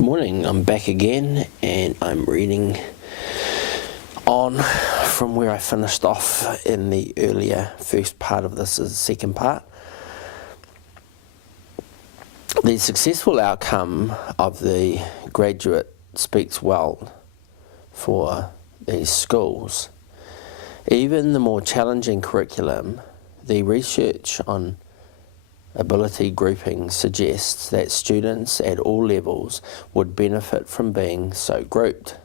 Good morning, I'm back again and I'm reading on from where I finished off in the earlier first part of this is the second part. The successful outcome of the graduate speaks well for these schools. Even the more challenging curriculum, the research on ability grouping suggests that students at all levels would benefit from being so grouped.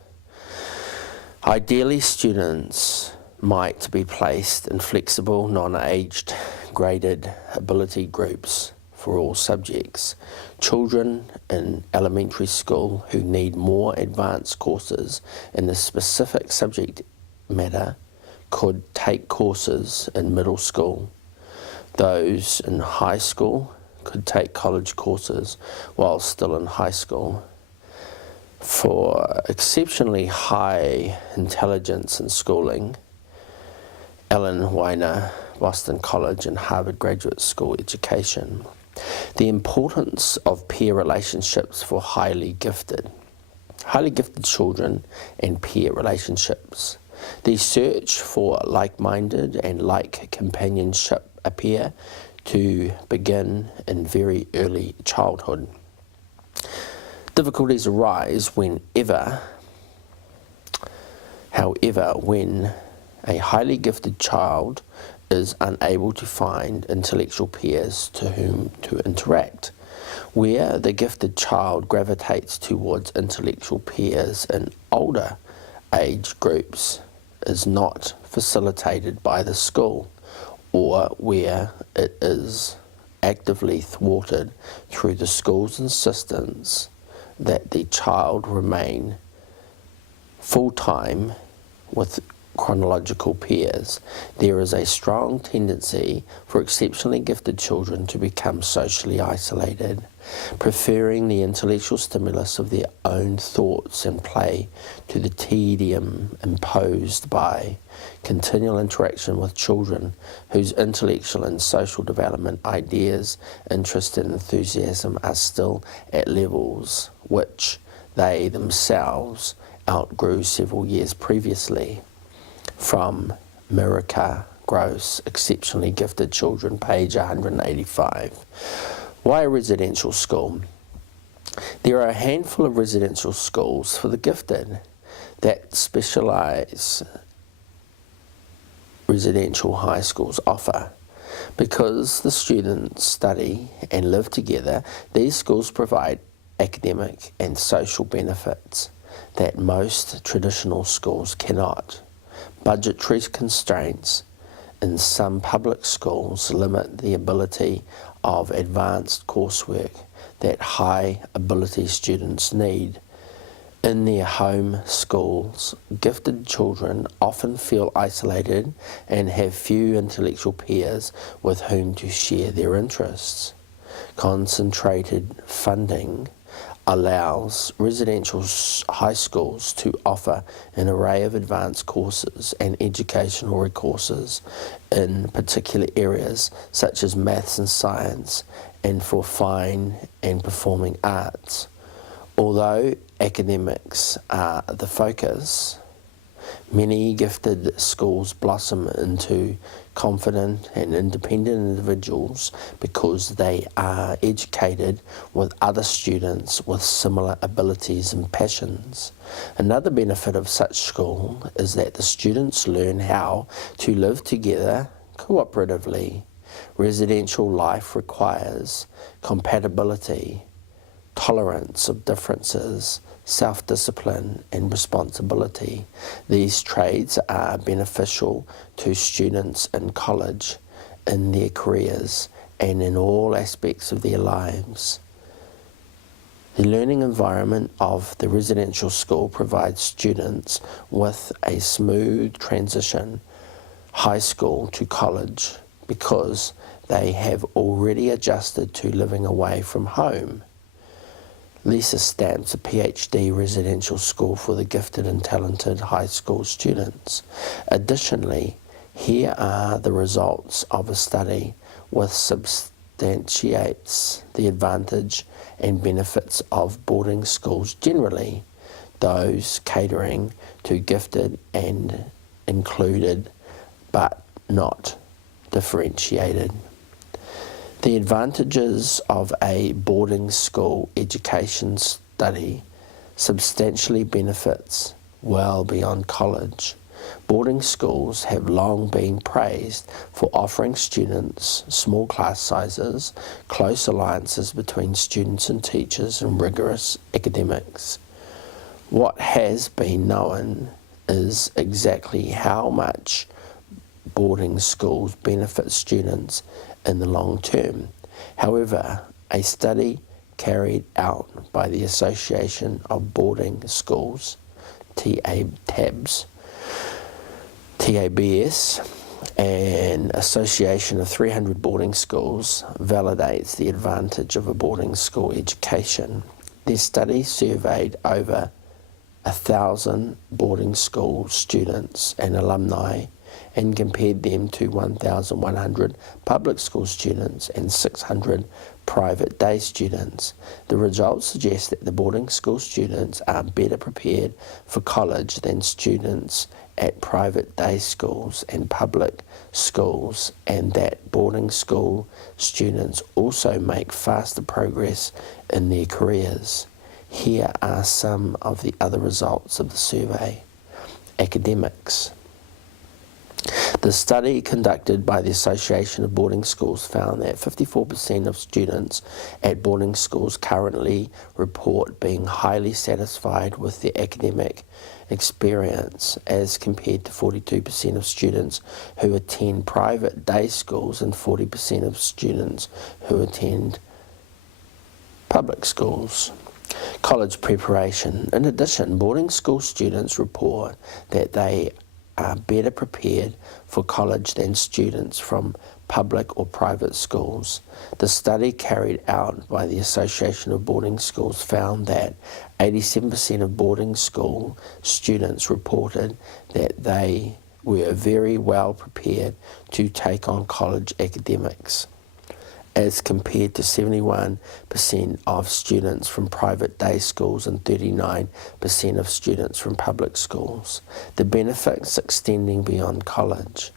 Ideally, students might be placed in flexible, non-aged, graded ability groups for all subjects. Children in elementary school who need more advanced courses in the specific subject matter could take courses in middle school. Those in high school could take college courses while still in high school. For exceptionally high intelligence in schooling, Ellen Weiner, Boston College and Harvard Graduate School education, the importance of peer relationships for highly gifted children and peer relationships. The search for like-minded and like companionship appear to begin in very early childhood. Difficulties arise however, when a highly gifted child is unable to find intellectual peers to whom to interact. Where the gifted child gravitates towards intellectual peers in older age groups is not facilitated by the school, or where it is actively thwarted through the school's insistence that the child remain full-time with chronological peers, there is a strong tendency for exceptionally gifted children to become socially isolated, preferring the intellectual stimulus of their own thoughts and play to the tedium imposed by continual interaction with children whose intellectual and social development ideas, interest and enthusiasm are still at levels which they themselves outgrew several years previously. From Miraca Gross, Exceptionally Gifted Children, page 185. Why a residential school? There are a handful of residential schools for the gifted that specialise residential high schools offer. Because the students study and live together, these schools provide academic and social benefits that most traditional schools cannot. Budgetary constraints in some public schools limit the ability of advanced coursework that high ability students need. In their home schools, gifted children often feel isolated and have few intellectual peers with whom to share their interests. Concentrated funding allows residential high schools to offer an array of advanced courses and educational resources in particular areas such as maths and science and for fine and performing arts. Although academics are the focus, many gifted schools blossom into confident and independent individuals because they are educated with other students with similar abilities and passions. Another benefit of such school is that the students learn how to live together cooperatively. Residential life requires compatibility, tolerance of differences, self-discipline and responsibility. These traits are beneficial to students in college, in their careers, and in all aspects of their lives. The learning environment of the residential school provides students with a smooth transition, high school to college, because they have already adjusted to living away from home. Lisa Stamps, a PhD residential school for the gifted and talented high school students. Additionally, here are the results of a study with substantiates the advantage and benefits of boarding schools generally, those catering to gifted and included but not differentiated. The advantages of a boarding school education study substantially benefits well beyond college. Boarding schools have long been praised for offering students small class sizes, close alliances between students and teachers, and rigorous academics. What has been known is exactly how much boarding schools benefit students in the long term. However, a study carried out by the Association of Boarding Schools, TABS, an association of 300 boarding schools, validates the advantage of a boarding school education. This study surveyed over 1,000 boarding school students and alumni and compared them to 1,100 public school students and 600 private day students. The results suggest that the boarding school students are better prepared for college than students at private day schools and public schools, and that boarding school students also make faster progress in their careers. Here are some of the other results of the survey. Academics. The study conducted by the Association of Boarding Schools found that 54% of students at boarding schools currently report being highly satisfied with their academic experience, as compared to 42% of students who attend private day schools and 40% of students who attend public schools. College preparation. In addition, boarding school students report that they are better prepared for college than students from public or private schools. The study carried out by the Association of Boarding Schools found that 87% of boarding school students reported that they were very well prepared to take on college academics, as compared to 71% of students from private day schools and 39% of students from public schools. The benefits extending beyond college.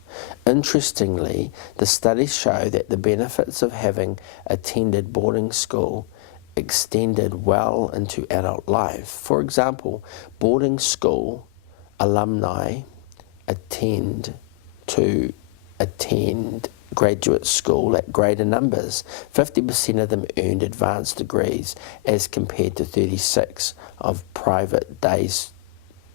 Interestingly, the studies show that the benefits of having attended boarding school extended well into adult life. For example, boarding school alumni attend graduate school at greater numbers. 50% of them earned advanced degrees, as compared to 36% of private day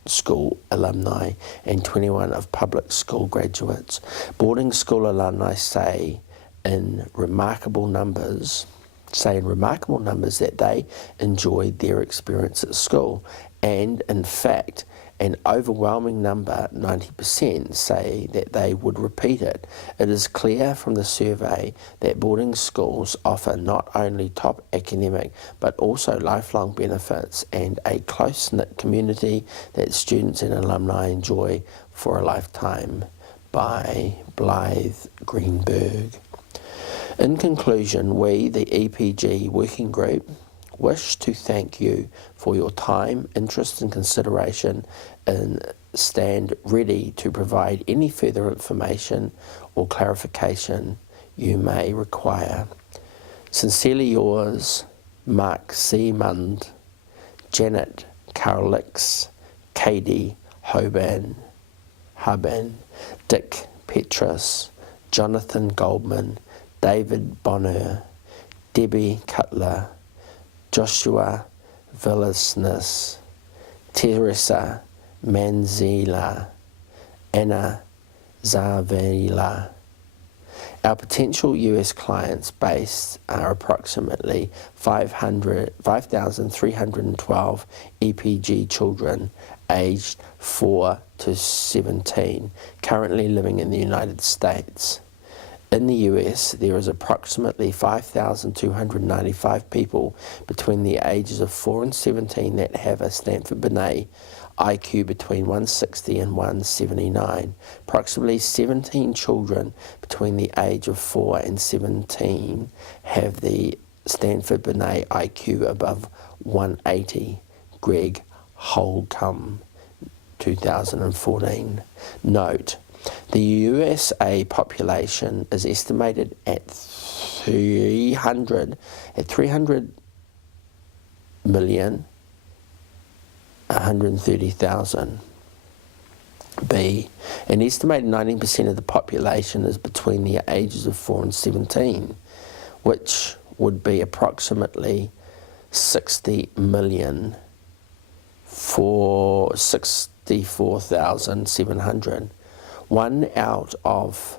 school alumni and 21% of public school graduates. Boarding school alumni say in remarkable numbers that they enjoyed their experience at school, and in fact an overwhelming number, 90%, say that they would repeat it. It is clear from the survey that boarding schools offer not only top academic but also lifelong benefits and a close-knit community that students and alumni enjoy for a lifetime. By Blythe Greenberg. In conclusion, we, the EPG Working Group, wish to thank you for your time, interest and consideration, and stand ready to provide any further information or clarification you may require. Sincerely yours, Mark C. Mund, Janet Karolix, Katie Hubin, Dick Petrus, Jonathan Goldman, David Bonner, Debbie Cutler, Joshua Villasness, Teresa Manzila, Anna Zavila. Our potential US clients base are approximately 5,312 EPG children aged 4 to 17, currently living in the United States. In the US, there is approximately 5,295 people between the ages of 4 and 17 that have a Stanford Binet IQ between 160 and 179. Approximately 17 children between the age of 4 and 17 have the Stanford Binet IQ above 180. Greg Holcomb, 2014. Note, the USA population is estimated at 300 million 130,000. B. An estimated 19% of the population is between the ages of 4 and 17, which would be approximately 60 million for 64,700. 1 out of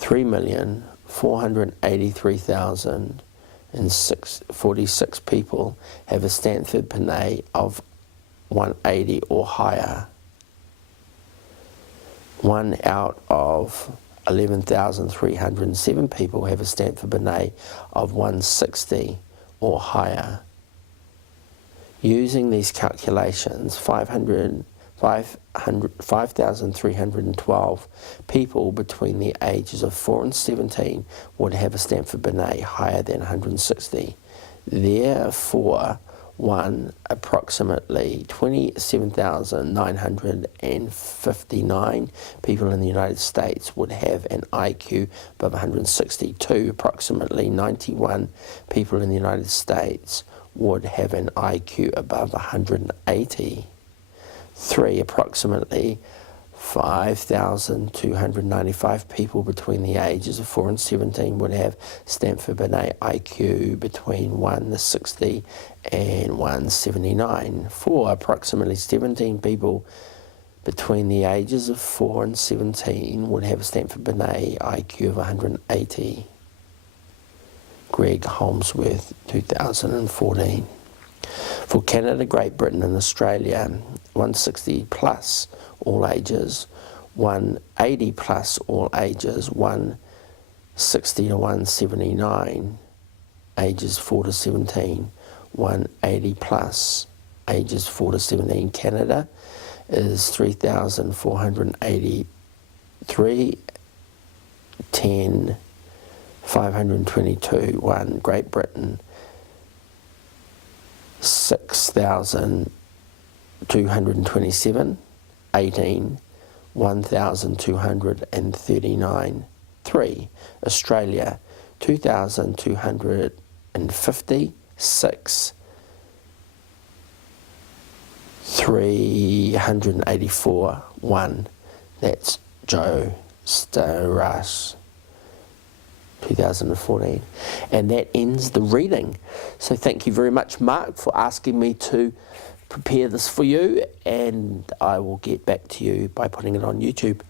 3,483,046 people have a Stanford Binet of 180 or higher. 1 out of 11,307 people have a Stanford Binet of 160 or higher. Using these calculations, 5,312 people between the ages of 4 and 17 would have a Stanford Binet higher than 160. Therefore, approximately 27,959 people in the United States would have an IQ above 160. 2, approximately 91 people in the United States would have an IQ above 180. 3, approximately 5,295 people between the ages of 4 and 17 would have Stanford Binet IQ between 160 and 179. 4, approximately 17 people between the ages of 4 and 17 would have a Stanford Binet IQ of 180. Greg Holmesworth, 2014. For Canada, Great Britain and Australia, 160 plus all ages, 180 plus all ages, 160 to 179, ages 4 to 17, 180 plus, ages 4 to 17. Canada is 3,483, 10, 522, 1. Great Britain, 6,227, 18, 1,239, 3. Australia, 2,250, 6, 384, 1. That's Joe Staras, 2014. And that ends the reading. So thank you very much, Mark, for asking me to prepare this for you, and I will get back to you by putting it on YouTube.